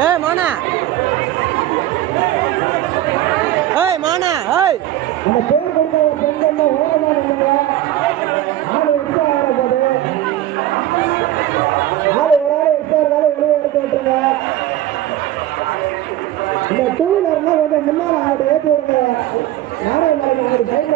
ஏய் மோனா. ஏய் மோனா ஏய். பேர் கொடுத்த பெண்கள் ஓரமாக இந்த டூ வீலர்லாம் கொஞ்சம் முன்னால் ஆடு ஏற்றி விடுங்க. நாடகம் சைடில்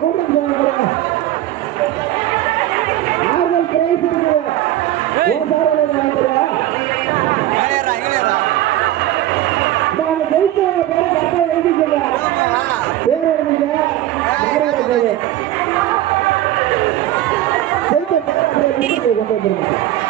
கூட்டம் போனாங்க ஆறுதல் பிரைஸ் Thank you.